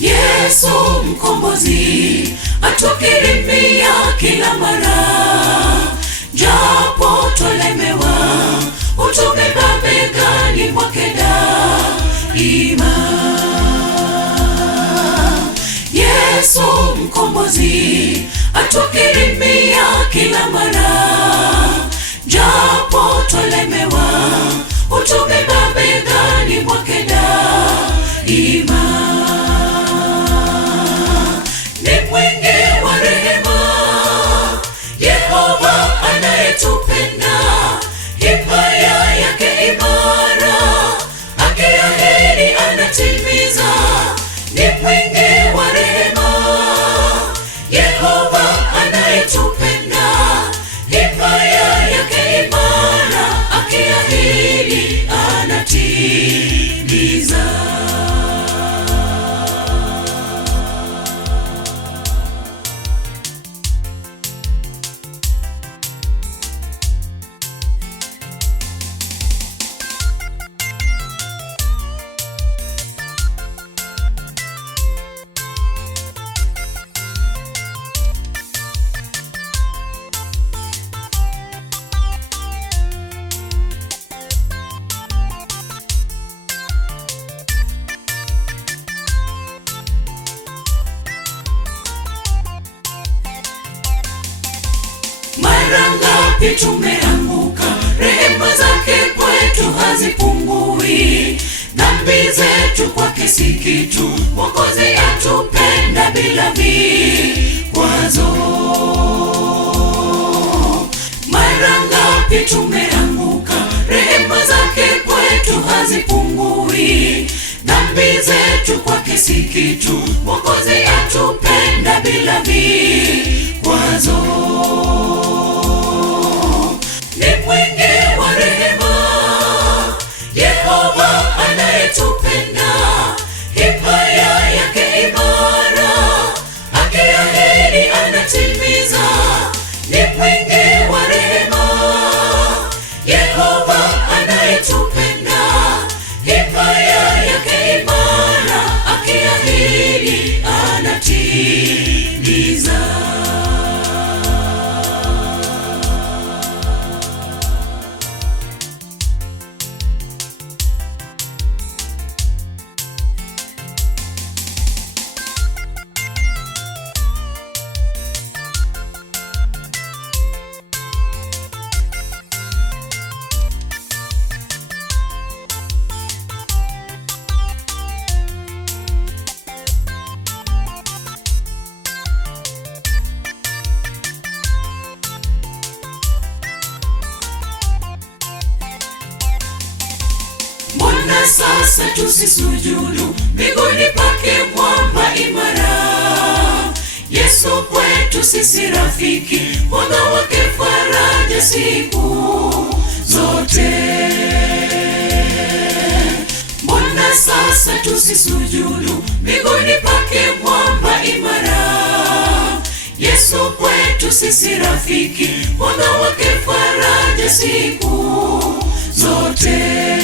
Yesu mkombozi atukirimia kila mara, japo twalemewa utubeba begani mwake daima. Yesu mkombozi atukirimia kila mara, japo twalemewa utubeba begani mwake daima. Tupenda himaya yake imara, akiahidi anatimiza. Ni mwingi wa rehema, Yehova anayetupenda. Himaya yake imara, akiahidi anatimiza. Mara ngapi tumeanguka, rehema zake kwetu hazipungui. Dhambi zetu kwake si kitu, Mwokozi atupenda bila vikwazo. Mara ngapi tumeanguka, rehema zake kwetu hazipungui. Dhambi zetu kwake si kitu, Mwokozi atupenda bila vikwazo. Ni mwingi wa rehema, Yehova anayetupenda. Himaya yake imara, akiahidi anatimiza. Ni mwingi wa rehema, Yehova anayetupenda. Himaya yake imara, akiahidi anatimiza. Mbona sasa tusisujudu miguuni pake mwamba imara? Yesu kwetu sisi rafiki, mwanga wake faraja siku zote. Mbona sasa tusisujudu miguuni pake mwamba imara? Yesu kwetu sisi rafiki, mwanga wake faraja siku zote.